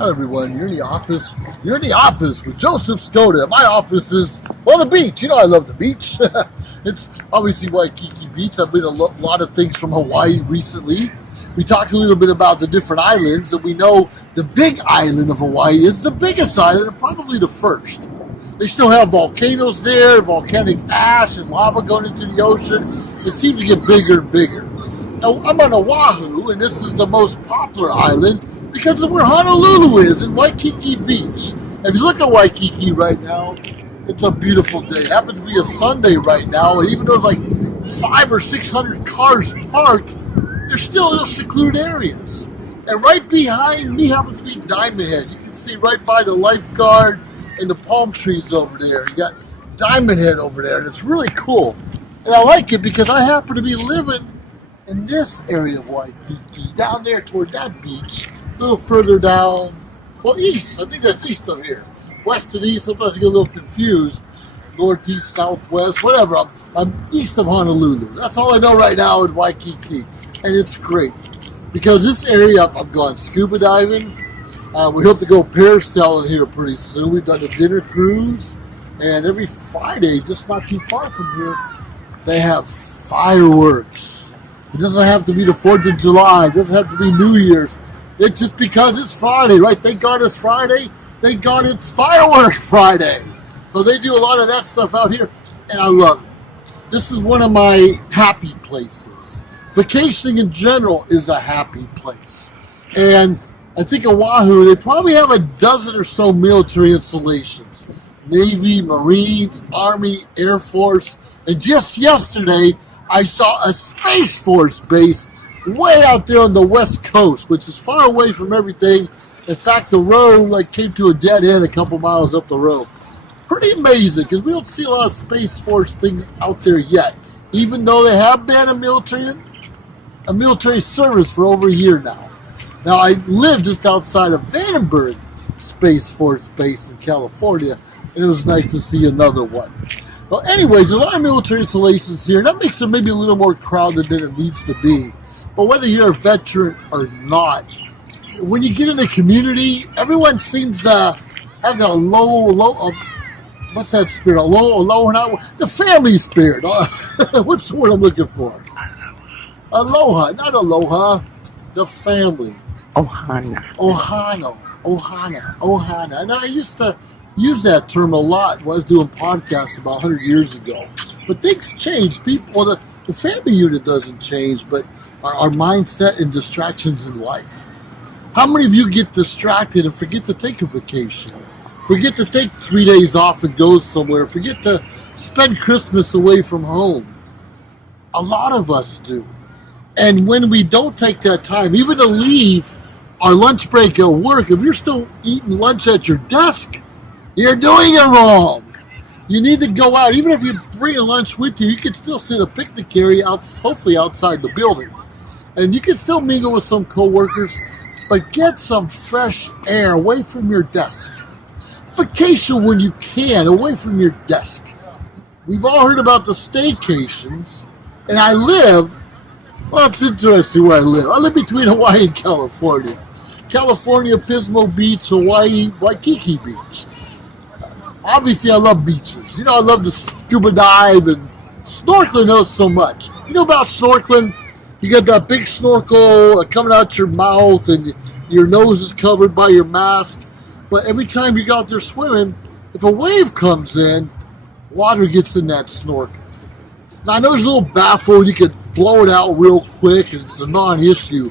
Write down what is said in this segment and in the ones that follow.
Hello everyone, you're in the office. You're in the office with Joseph Skoda. My office is on the beach. You know I love the beach. It's obviously Waikiki Beach. I've been a lot of things from Hawaii recently. We talked a little bit about the different islands, and we know the big island of Hawaii is the biggest island and probably the first. They still have volcanoes there, volcanic ash and lava going into the ocean. It seems to get bigger and bigger. Now, I'm on Oahu, and this is the most popular island because of where Honolulu is, in Waikiki Beach. If you look at Waikiki right now, it's a beautiful day. It happens to be a Sunday right now, and even though there's like 500 or 600 cars parked, there's still little secluded areas. And right behind me happens to be Diamond Head. You can see right by the lifeguard and the palm trees over there. You got Diamond Head over there, and it's really cool. And I like it because I happen to be living in this area of Waikiki, down there toward that beach, a little further down, well, east. I think that's east of here. West and east, sometimes I get a little confused. Northeast, southwest, whatever. I'm east of Honolulu. That's all I know right now in Waikiki. And it's great because this area, I'm going scuba diving. We hope to go parasailing here pretty soon. We've done a dinner cruise, and every Friday, just not too far from here, they have fireworks. It doesn't have to be the 4th of July. It doesn't have to be New Year's. It's just because it's Friday, right? Thank God it's Friday. Thank God it's Firework Friday. So they do a lot of that stuff out here, and I love it. This is one of my happy places. Vacationing in general is a happy place. And I think Oahu, they probably have a dozen or so military installations. Navy, Marines, Army, Air Force. And just yesterday, I saw a Space Force base way out there on the West Coast, which is far away from everything. In fact, the road came to a dead end a couple miles up the road. Pretty amazing, because we don't see a lot of Space Force things out there yet, even though they have been a military service for over a year now. Now, I live just outside of Vandenberg Space Force Base in California, and it was nice to see another one. Well, anyways, there's a lot of military installations here, and that makes it maybe a little more crowded than it needs to be. But whether you're a veteran or not, when you get in the community, everyone seems to have a what's that spirit? The family spirit. What's the word I'm looking for? Aloha, not aloha. The family. Ohana. And I used to use that term a lot when I was doing podcasts about 100 years ago. But things change. People, the family unit doesn't change, but our mindset and distractions in life. How many of you get distracted and forget to take a vacation? Forget to take 3 days off and go somewhere? Forget to spend Christmas away from home? A lot of us do. And when we don't take that time, even to leave our lunch break at work, if you're still eating lunch at your desk, you're doing it wrong. You need to go out. Even if you bring a lunch with you, you can still sit a picnic area hopefully outside the building. And you can still mingle with some coworkers, but get some fresh air away from your desk. Vacation when you can, away from your desk. We've all heard about the staycations, and I live, well, it's interesting where I live. I live between Hawaii and California. California, Pismo Beach, Hawaii, Waikiki Beach. Obviously, I love beaches. You know, I love to scuba dive, and snorkeling not so much. You know about snorkeling? You got that big snorkel coming out your mouth, and your nose is covered by your mask. But every time you go out there swimming, if a wave comes in, water gets in that snorkel. Now, I know it's a little baffled. You could blow it out real quick, and it's a non-issue.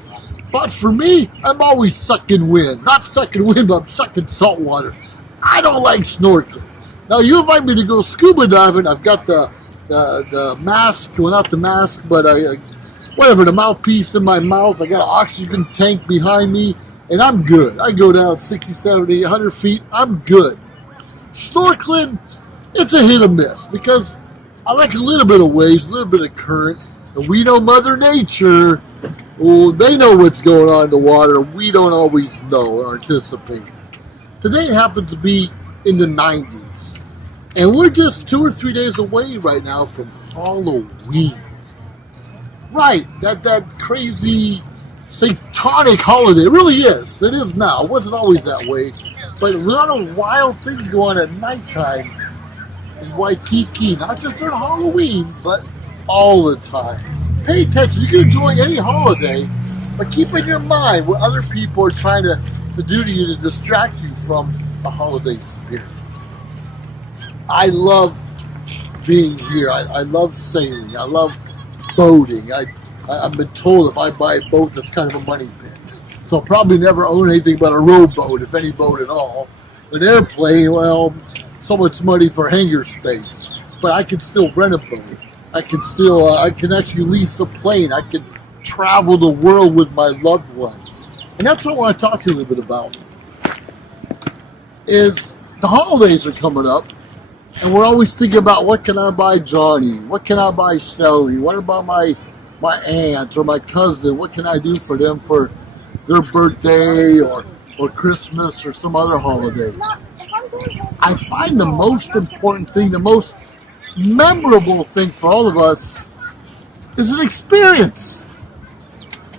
But for me, I'm always sucking wind. Not sucking wind, but I'm sucking salt water. I don't like snorkeling. Now, you invite me to go scuba diving. I've got the mask, well, not the mask, but the mouthpiece in my mouth. I got an oxygen tank behind me, and I'm good. I go down 60, 70, 100 feet. I'm good. Snorkeling, it's a hit or miss because I like a little bit of waves, a little bit of current. And we know Mother Nature, well, they know what's going on in the water. We don't always know or anticipate. Today it happens to be in the 90s. And we're just 2 or 3 days away right now from Halloween. Right, that crazy satanic holiday. It really is. It is now. It wasn't always that way. But a lot of wild things go on at nighttime in Waikiki. Not just during Halloween, but all the time. Pay attention. You can enjoy any holiday, but keep in your mind what other people are trying to do to you to distract you from the holiday spirit. I love being here. I love sailing. I love boating. I've been told if I buy a boat, that's kind of a money pit. So I'll probably never own anything but a rowboat, if any boat at all. An airplane, well, so much money for hangar space. But I can still rent a boat. I can actually lease a plane. I can travel the world with my loved ones. And that's what I want to talk to you a little bit about. Is the holidays are coming up, and we're always thinking about what can I buy Johnny? What can I buy Sally? What about my aunt or my cousin? What can I do for them for their birthday or Christmas or some other holiday? I find the most important thing, the most memorable thing for all of us is an experience.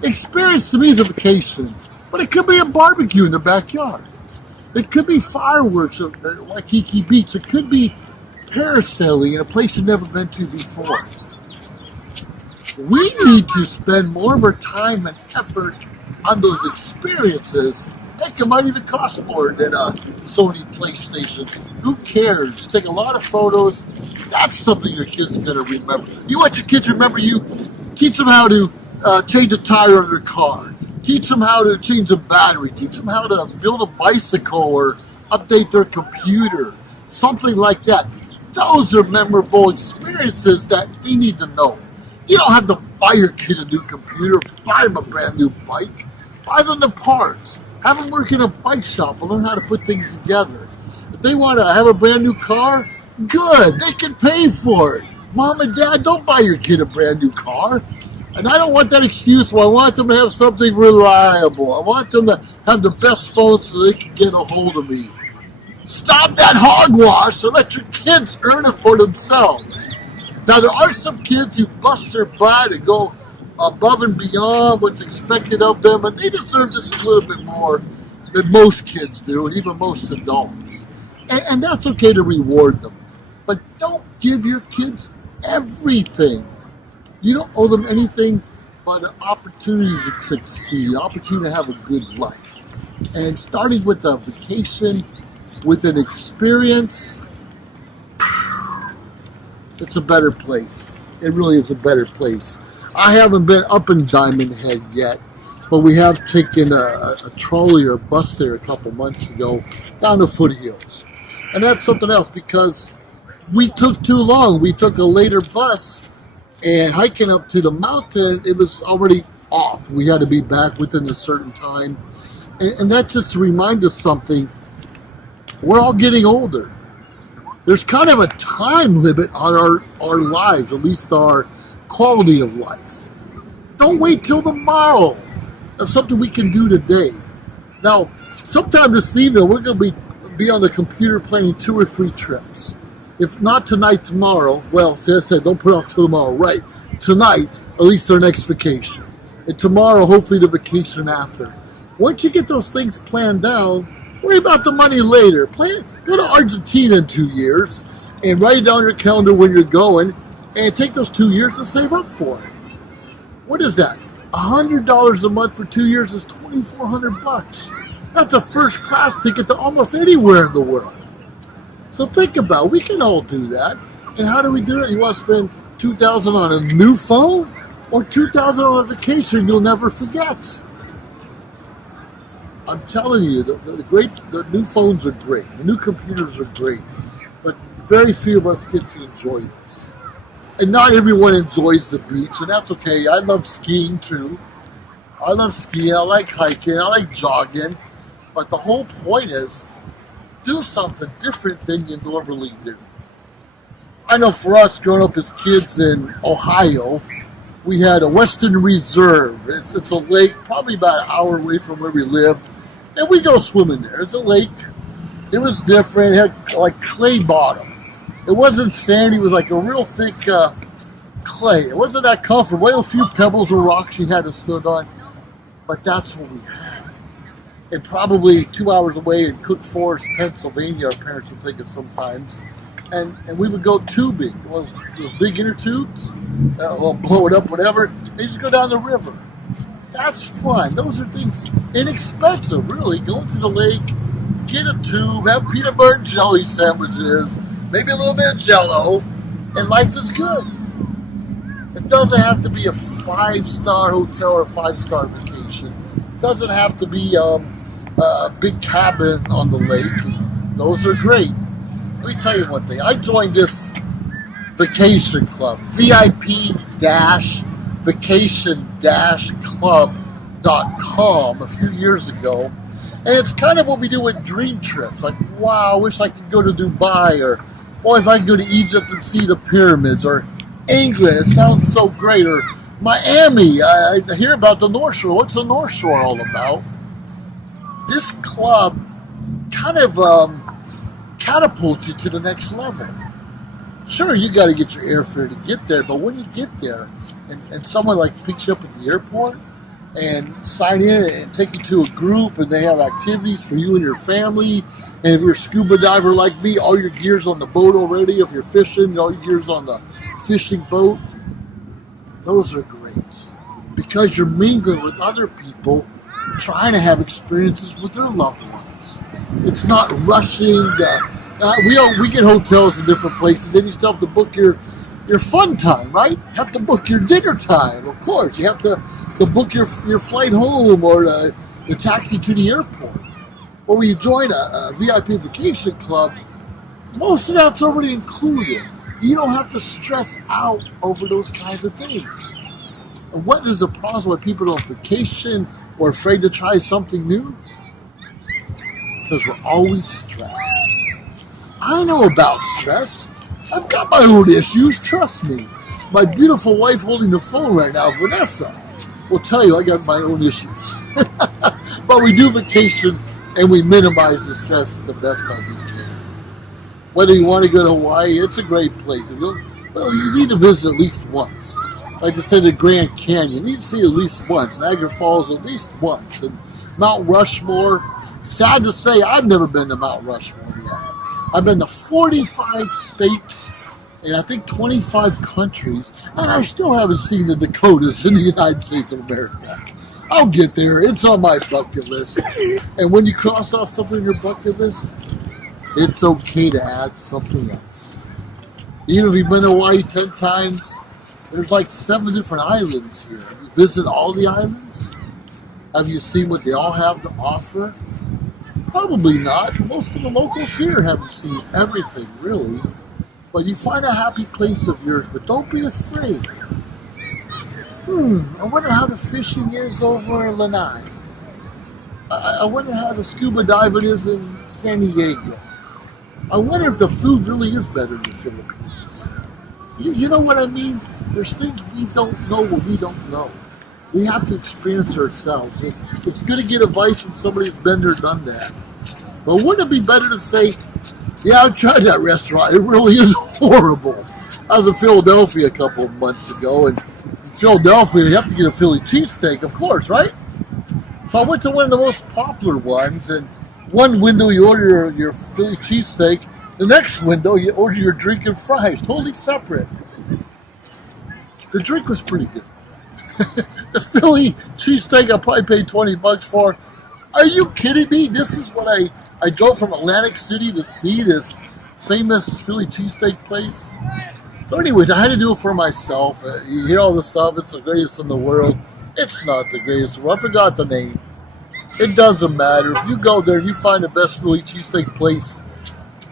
Experience to me is a vacation, but it could be a barbecue in the backyard. It could be fireworks at Waikiki Beach. It could be parasailing in a place you've never been to before. We need to spend more of our time and effort on those experiences. Heck, it might even cost more than a Sony PlayStation. Who cares? Take a lot of photos. That's something your kids are going to remember. You want your kids to remember you? Teach them how to change a tire on their car. Teach them how to change a battery. Teach them how to build a bicycle or update their computer. Something like that. Those are memorable experiences that they need to know. You don't have to buy your kid a new computer, buy them a brand new bike. Buy them the parts. Have them work in a bike shop and learn how to put things together. If they want to have a brand new car, good. They can pay for it. Mom and Dad, don't buy your kid a brand new car. And I don't want that excuse. So I want them to have something reliable. I want them to have the best phone so they can get a hold of me. Stop that hogwash and let your kids earn it for themselves. Now, there are some kids who bust their butt and go above and beyond what's expected of them, and they deserve this a little bit more than most kids do, and even most adults. And that's okay to reward them. But don't give your kids everything. You don't owe them anything but an opportunity to succeed, an opportunity to have a good life. And starting with a vacation, with an experience, it's a better place. It really is a better place. I haven't been up in Diamond Head yet, but we have taken a trolley or a bus there a couple months ago down the foothills. And that's something else because we took too long. We took a later bus, and hiking up to the mountain, it was already off. We had to be back within a certain time. And that's just to remind us something. We're all getting older. There's kind of a time limit on our lives, at least our quality of life. Don't wait till tomorrow. That's something we can do today. Now, sometime this evening, we're going to be on the computer planning 2 or 3 trips. If not tonight, tomorrow, well, as I said, don't put off till tomorrow, right? Tonight, at least our next vacation. And tomorrow, hopefully the vacation after. Once you get those things planned down, worry about the money later. Go to Argentina in 2 years and write down your calendar when you're going and take those 2 years to save up for it. What is that? $100 a month for 2 years is $2,400. That's a first class ticket to almost anywhere in the world. So think about it. We can all do that. And how do we do it? You want to spend $2,000 on a new phone or $2,000 on a vacation you'll never forget? I'm telling you, the new phones are great. The new computers are great. But very few of us get to enjoy this. And not everyone enjoys the beach, and that's okay. I love skiing too. I love skiing. I like hiking. I like jogging. But the whole point is, do something different than you normally do. I know for us, growing up as kids in Ohio, we had a Western Reserve. It's a lake, probably about an hour away from where we lived. And we go swimming there. It's a lake. It was different. It had like clay bottom. It wasn't sandy. It was like a real thick clay. It wasn't that comfortable. A few pebbles or rocks you had to stood on. but that's what we had. And probably 2 hours away in Cook Forest, Pennsylvania, our parents would take us sometimes. And we would go tubing, those big inner tubes, we'll blow it up, whatever, and just go down the river. That's fun. Those are things inexpensive, really. Go to the lake, get a tube, have peanut butter and jelly sandwiches, maybe a little bit of Jell-O, and life is good. It doesn't have to be a 5-star hotel or a 5-star vacation. It doesn't have to be a big cabin on the lake. Those are great. Let me tell you one thing. I joined this vacation club, VIP-vacation-club.com a few years ago. And it's kind of what we do with dream trips. Like, wow, I wish I could go to Dubai, or if I could go to Egypt and see the pyramids, or England, it sounds so great, or Miami, I hear about the North Shore. What's the North Shore all about? This club kind of catapults you to the next level. Sure, you got to get your airfare to get there, but when you get there and someone like picks you up at the airport and sign in and take you to a group, and they have activities for you and your family, and if you're a scuba diver like me, all your gear's on the boat already. If you're fishing, all your gear's on the fishing boat. Those are great because you're mingling with other people trying to have experiences with their loved ones. It's not rushing. We get hotels in different places. Then you still have to book your fun time, right? You have to book your dinner time, of course. You have to book your flight home or the taxi to the airport. Or when you join a VIP vacation club, most of that's already included. You don't have to stress out over those kinds of things. And what is the problem why people are on vacation or afraid to try something new? Because we're always stressed. I know about stress. I've got my own issues, trust me. My beautiful wife holding the phone right now, Vanessa, will tell you I got my own issues. But we do vacation and we minimize the stress the best time we can. Whether you want to go to Hawaii, it's a great place. You need to visit at least once. Like to say the Grand Canyon, you need to see at least once. Niagara Falls at least once. And Mount Rushmore, sad to say, I've never been to Mount Rushmore yet. I've been to 45 states and I think 25 countries, and I still haven't seen the Dakotas in the United States of America. I'll get there. It's on my bucket list. And when you cross off something on your bucket list, it's okay to add something else. Even if you've been to Hawaii 10 times, there's like 7 different islands here. Have you visited all the islands? Have you seen what they all have to offer? Probably not. Most of the locals here haven't seen everything, really. But you find a happy place of yours, but don't be afraid. I wonder how the fishing is over in Lanai. I wonder how the scuba diving is in San Diego. I wonder if the food really is better in the Philippines. You know what I mean? There's things we don't know what we don't know. We have to experience ourselves. It's good to get advice from somebody who's been there, done that. But wouldn't it be better to say, yeah, I tried that restaurant. It really is horrible. I was in Philadelphia a couple of months ago, and in Philadelphia, you have to get a Philly cheesesteak, of course, right? So I went to one of the most popular ones, and one window you order your Philly cheesesteak, the next window you order your drink and fries, totally separate. The drink was pretty good. The Philly cheesesteak I probably paid $20 for. Are you kidding me? This is what I drove from Atlantic City to see this famous Philly cheesesteak place. So anyways, I had to do it for myself. You hear all this stuff, it's the greatest in the world. It's not the greatest in the world. I forgot the name. It doesn't matter. If you go there and you find the best Philly cheesesteak place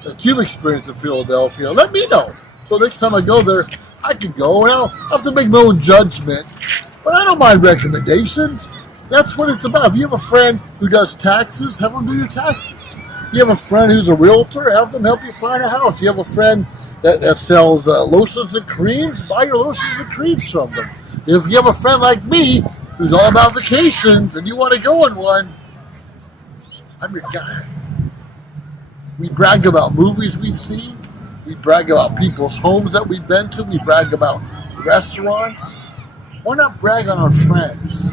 that you've experienced in Philadelphia, let me know. So next time I go there, I can go and I'll have to make my own judgment. But I don't mind recommendations. That's what it's about. If you have a friend who does taxes, have them do your taxes. You have a friend who's a realtor, have them help you find a house. You have a friend that sells lotions and creams, buy your lotions and creams from them. If you have a friend like me who's all about vacations and you want to go on one, I'm your guy. We brag about movies we see. We brag about people's homes that we've been to. We brag about restaurants. Why not brag on our friends?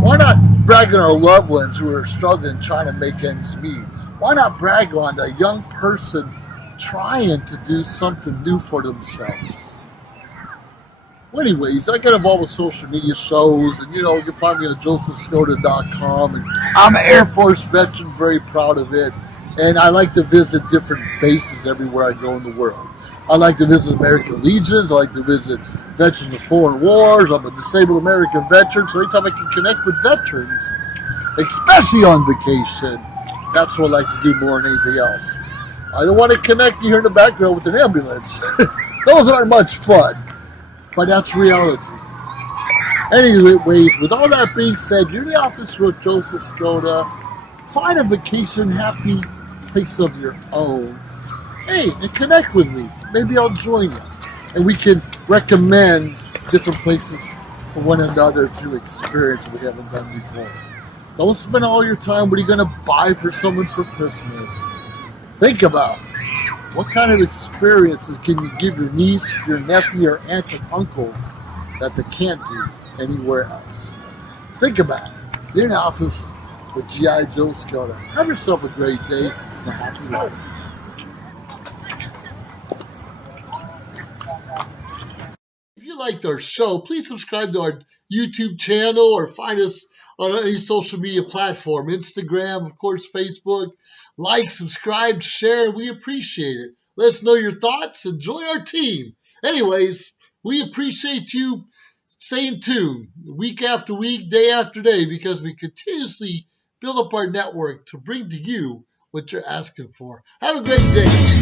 Why not brag on our loved ones who are struggling, trying to make ends meet? Why not brag on a young person trying to do something new for themselves? Well, anyways, I get involved with social media shows, and you can find me on josephskoda.com. And I'm an Air Force veteran, very proud of it. And I like to visit different bases everywhere I go in the world. I like to visit American Legions. I like to visit veterans of foreign wars. I'm a disabled American veteran, so anytime I can connect with veterans, especially on vacation, that's what I like to do more than anything else. I don't want to connect you here in the background with an ambulance. Those aren't much fun, but that's reality. Anyways, with all that being said, you're the officer with Joseph Skoda. Find a vacation happy place of your own. Hey, and connect with me. Maybe I'll join you. And we can recommend different places for one another to experience we haven't done before. Don't spend all your time what are you going to buy for someone for Christmas. Think about what kind of experiences can you give your niece, your nephew, your aunt, and uncle that they can't do anywhere else. Think about it. You're in the office with G.I. Joe Skoda. Have yourself a great day and a happy life. If you liked our show, please subscribe to our YouTube channel or find us on any social media platform, Instagram, of course, Facebook. Like, subscribe, share. We appreciate it. Let us know your thoughts and join our team. Anyways, we appreciate you staying tuned week after week, day after day, because we continuously build up our network to bring to you what you're asking for. Have a great day.